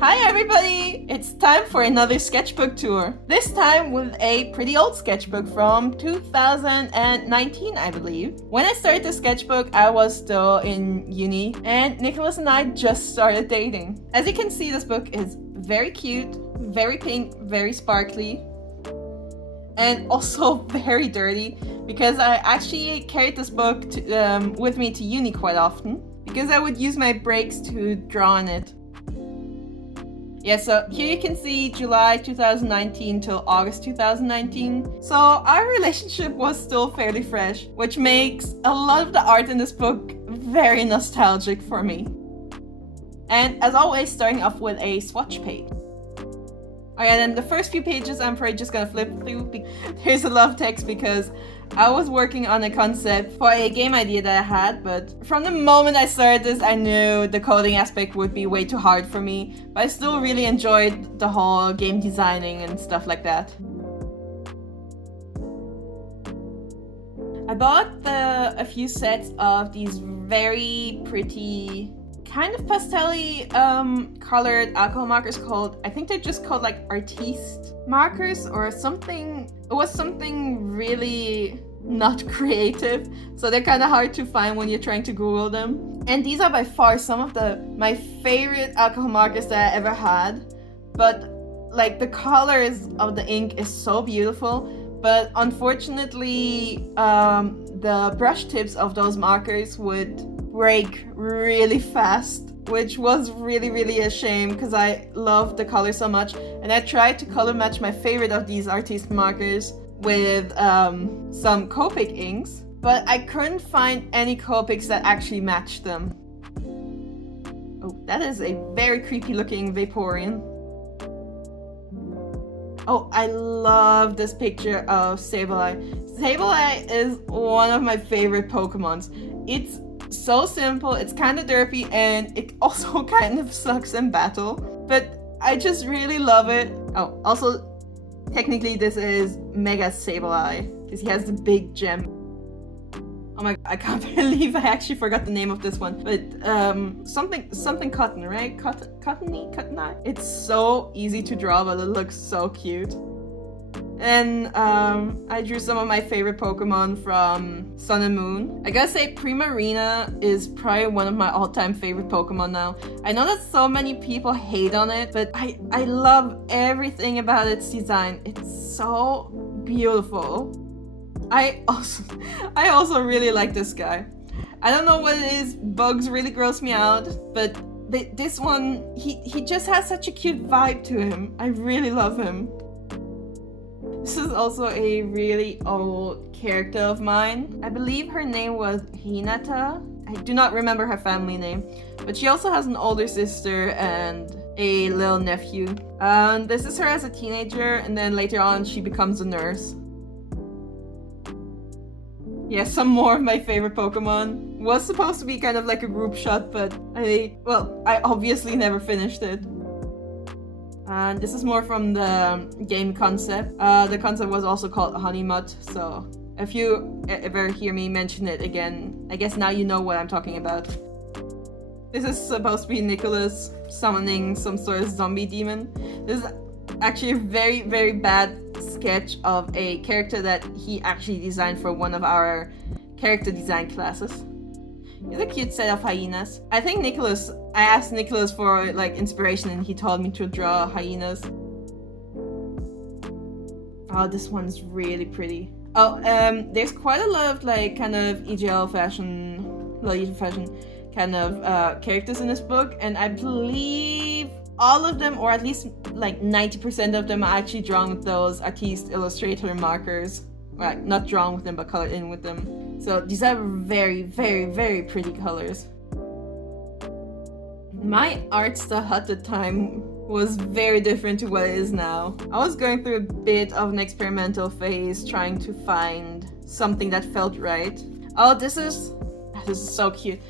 Hi everybody! It's time for another sketchbook tour. This time with a pretty old sketchbook from 2019, I believe. When I started the sketchbook, I was still in uni and Nicholas and I just started dating. As you can see, this book is very cute, very pink, very sparkly, and also very dirty because I actually carried this book with me to uni quite often because I would use my breaks to draw in it. Yeah, so here you can see July 2019 till August 2019. So our relationship was still fairly fresh, which makes a lot of the art in this book very nostalgic for me. And as always, starting off with a swatch page. Alright, and the first few pages I'm probably just gonna flip through. There's a lot of text because I was working on a concept for a game idea that I had, but from the moment I started this, I knew the coding aspect would be way too hard for me, but I still really enjoyed the whole game designing and stuff like that. I bought a few sets of these very pretty kind of pastel-y colored alcohol markers called, I think they're just called like artiste markers or something. It was something really not creative, so they're kind of hard to find when you're trying to Google them. And these are by far some of my favorite alcohol markers that I ever had, but like the colors of the ink is so beautiful, but unfortunately the brush tips of those markers would break really fast, which was really a shame because I love the color so much. And I tried to color match my favorite of these artiste markers with some Copic inks, but I couldn't find any Copics that actually matched them. Oh, that is a very creepy looking Vaporeon. Oh, I love this picture of Sableye. Sableye is one of my favorite Pokemons. It's so simple, it's kind of derpy, and it also kind of sucks in battle, but I just really love it. Oh, also, technically this is Mega Sableye, because he has the big gem. Oh my god, I can't believe I actually forgot the name of this one, but something cotton, right? Cottony? It's so easy to draw, but it looks so cute. And I drew some of my favorite Pokemon from Sun and Moon. I gotta say, Primarina is probably one of my all-time favorite Pokemon now. I know that so many people hate on it, but I love everything about its design. It's so beautiful. I also really like this guy. I don't know what it is, bugs really gross me out, but this one, he just has such a cute vibe to him. I really love him. This is also a really old character of mine. I believe her name was Hinata. I do not remember her family name, but she also has an older sister and a little nephew. This is her as a teenager, and then later on she becomes a nurse. Yeah, some more of my favorite Pokemon. Was supposed to be kind of like a group shot, but I obviously never finished it. And this is more from the game concept. The concept was also called Honeymut, so if you ever hear me mention it again, I guess now you know what I'm talking about. This is supposed to be Nicholas summoning some sort of zombie demon. This is actually a very bad sketch of a character that he actually designed for one of our character design classes. It's a cute set of hyenas. I think I asked Nicholas for like inspiration and he told me to draw hyenas. Oh, this one's really pretty. Oh, there's quite a lot of like kind of EGL fashion, Lolita fashion kind of characters in this book, and I believe all of them, or at least like 90% of them, are actually drawn with those artiste illustrator markers. Right, not drawn with them, but colored in with them. So these are very pretty colors. My art style at the time was very different to what it is now. I was going through a bit of an experimental phase, trying to find something that felt right. Oh, this is so cute.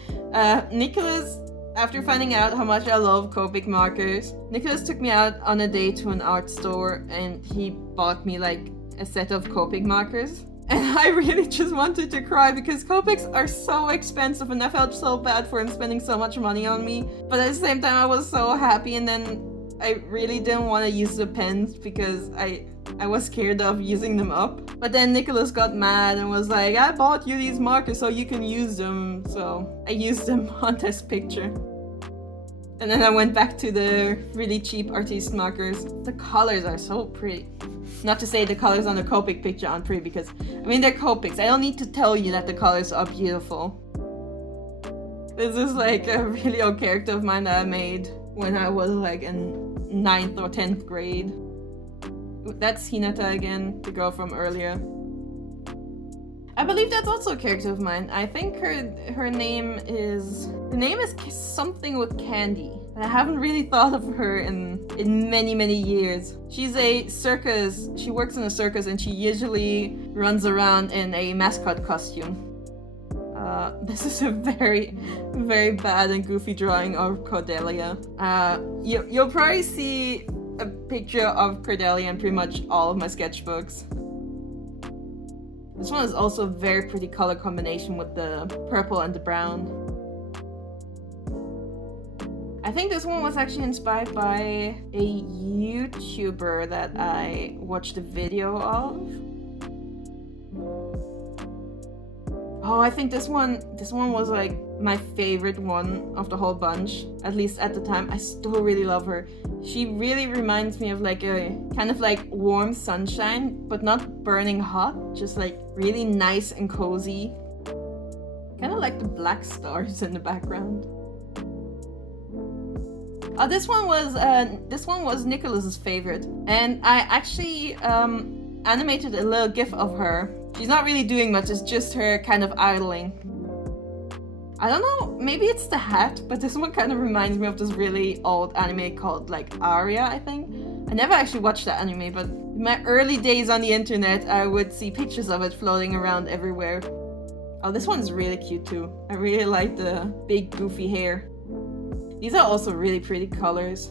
Nicholas, after finding out how much I love Copic markers, Nicholas took me out on a day to an art store and he bought me like a set of Copic markers. And I really just wanted to cry because Copics are so expensive and I felt so bad for him spending so much money on me. But at the same time, I was so happy, and then I really didn't want to use the pens because I was scared of using them up. But then Nicholas got mad and was like, I bought you these markers so you can use them. So I used them on this picture. And then I went back to the really cheap artiste markers. The colors are so pretty. Not to say the colors on the Copic picture aren't pretty, because, I mean, they're Copics. I don't need to tell you that the colors are beautiful. This is like a really old character of mine that I made when I was like in 9th or 10th grade. That's Hinata again, the girl from earlier. I believe that's also a character of mine. I think her name is... The name is something with Candy. And I haven't really thought of her in many years. She's a circus. She works in a circus and she usually runs around in a mascot costume. This is a very bad and goofy drawing of Cordelia. You'll probably see a picture of Cordelia in pretty much all of my sketchbooks. This one is also a very pretty color combination with the purple and the brown. I think this one was actually inspired by a YouTuber that I watched a video of. Oh, I think this one was like my favorite one of the whole bunch, at least at the time. I still really love her. She really reminds me of like a kind of like warm sunshine, but not burning hot, just like really nice and cozy. Kind of like the black stars in the background. This one was Nicholas's favorite, and I actually animated a little gif of her. She's not really doing much, it's just her kind of idling. I don't know, maybe it's the hat, but this one kind of reminds me of this really old anime called like Aria, I think. I never actually watched that anime, but in my early days on the internet, I would see pictures of it floating around everywhere. Oh, this one's really cute too. I really like the big goofy hair. These are also really pretty colors.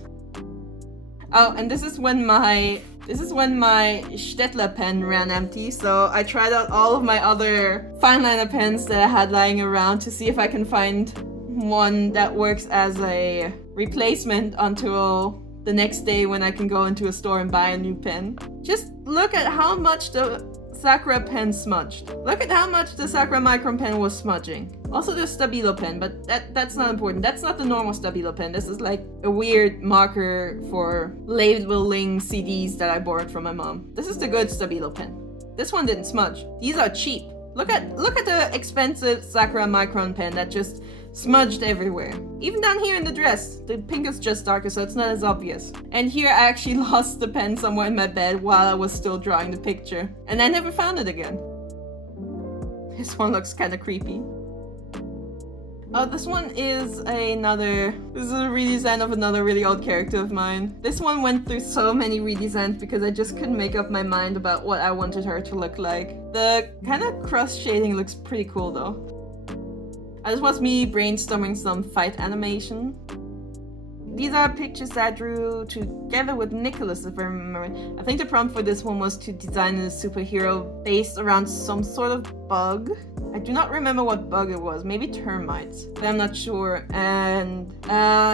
Oh, and this is when my Stettler pen ran empty, so I tried out all of my other fine liner pens that I had lying around to see if I can find one that works as a replacement until the next day when I can go into a store and buy a new pen. Just look at how much the Sakura pen smudged. Look at how much the Sakura Micron pen was smudging. Also the Stabilo pen, but that's not important. That's not the normal Stabilo pen. This is like a weird marker for labeling CDs that I borrowed from my mom. This is the good Stabilo pen. This one didn't smudge. These are cheap. Look at the expensive Sakura Micron pen that just smudged everywhere. Even down here in the dress, the pink is just darker, so it's not as obvious. And here I actually lost the pen somewhere in my bed while I was still drawing the picture, and I never found it again. This one looks kind of creepy. Oh, this one is a redesign of another really old character of mine. This one went through so many redesigns because I just couldn't make up my mind about what I wanted her to look like. The kind of cross shading looks pretty cool though. This was me brainstorming some fight animation. These are pictures that I drew together with Nicholas, if I remember. I think the prompt for this one was to design a superhero based around some sort of bug. I do not remember what bug it was, maybe termites, but I'm not sure. And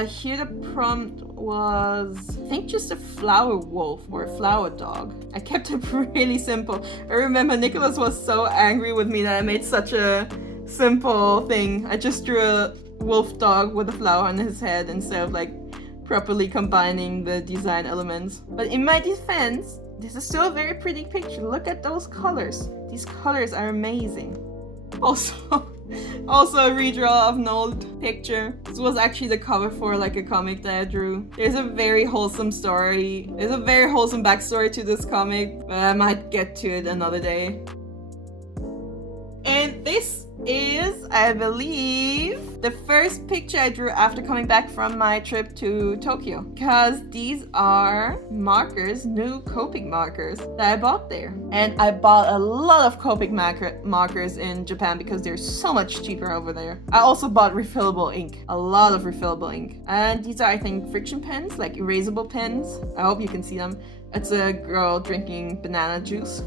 here the prompt was, I think, just a flower wolf or a flower dog. I kept it really simple. I remember Nicholas was so angry with me that I made such a simple thing. I just drew a wolf dog with a flower on his head instead of like properly combining the design elements. But in my defense, this is still a very pretty picture. Look at those colors. These colors are amazing. Also a redraw of an old picture. This was actually the cover for like a comic that I drew. There's a very wholesome story. There's a very wholesome backstory to this comic, but I might get to it another day. And this is, I believe, the first picture I drew after coming back from my trip to Tokyo. Because these are markers, new Copic markers that I bought there. And I bought a lot of Copic markers in Japan because they're so much cheaper over there. I also bought refillable ink, a lot of refillable ink. And these are, I think, friction pens, like erasable pens. I hope you can see them. It's a girl drinking banana juice.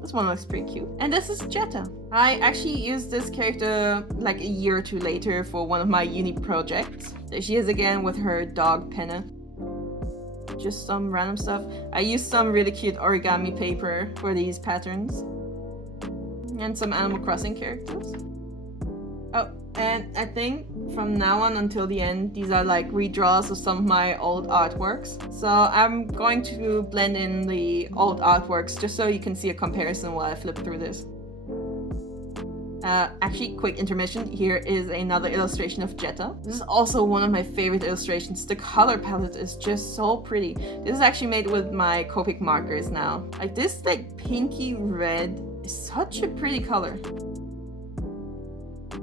This one looks pretty cute. And this is Jetta. I actually used this character like a year or two later for one of my uni projects. There she is again with her dog Penna. Just some random stuff. I used some really cute origami paper for these patterns. And some Animal Crossing characters. Oh, and I think from now on until the end, these are like redraws of some of my old artworks. So I'm going to blend in the old artworks just so you can see a comparison while I flip through this. Actually, quick intermission. Here is another illustration of Jetta. This is also one of my favorite illustrations. The color palette is just so pretty. This is actually made with my Copic markers now. Like this like pinky red is such a pretty color.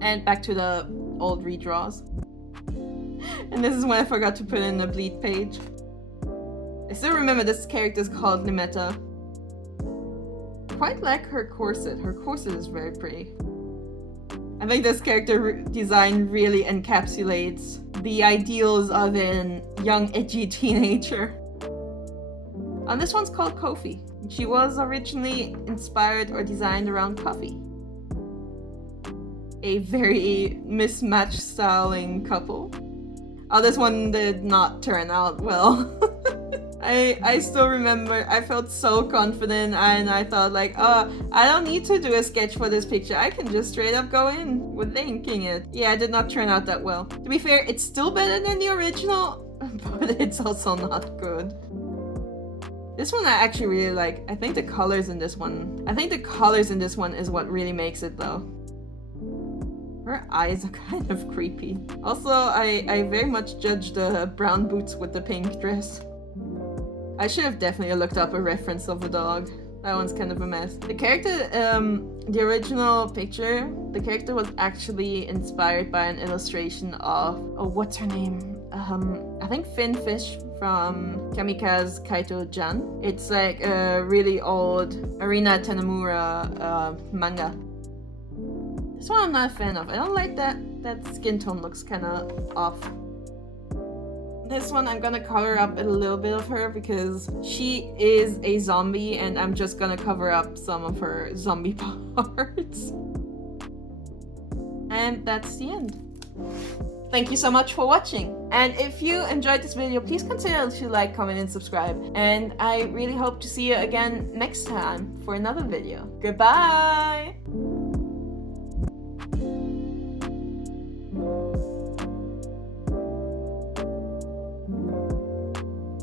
And back to the old redraws. And this is when I forgot to put in the bleed page. I still remember this character is called Limetta. Quite like her corset. Her corset is very pretty. I think this character design really encapsulates the ideals of a young, edgy teenager. And this one's called Kofi. She was originally inspired or designed around coffee. A very mismatched styling couple. Oh, this one did not turn out well. I still remember I felt so confident and I thought like, oh, I don't need to do a sketch for this picture. I can just straight up go in with inking it. Yeah, it did not turn out that well. To be fair, it's still better than the original, but it's also not good. This one I actually really like. I think the colors in this one is what really makes it though. Her eyes are kind of creepy. Also, I very much judge the brown boots with the pink dress. I should have definitely looked up a reference of the dog. That one's kind of a mess. The character, the original picture, the character was actually inspired by an illustration of, oh, what's her name? I think Finfish from Kamikaze Kaito-jan. It's like a really old Arina Tanemura manga. This one I'm not a fan of. I don't like that skin tone looks kind of off. This one I'm gonna cover up a little bit of her because she is a zombie and I'm just gonna cover up some of her zombie parts. And that's the end. Thank you so much for watching. And if you enjoyed this video, please consider to like, comment, and subscribe. And I really hope to see you again next time for another video. Goodbye!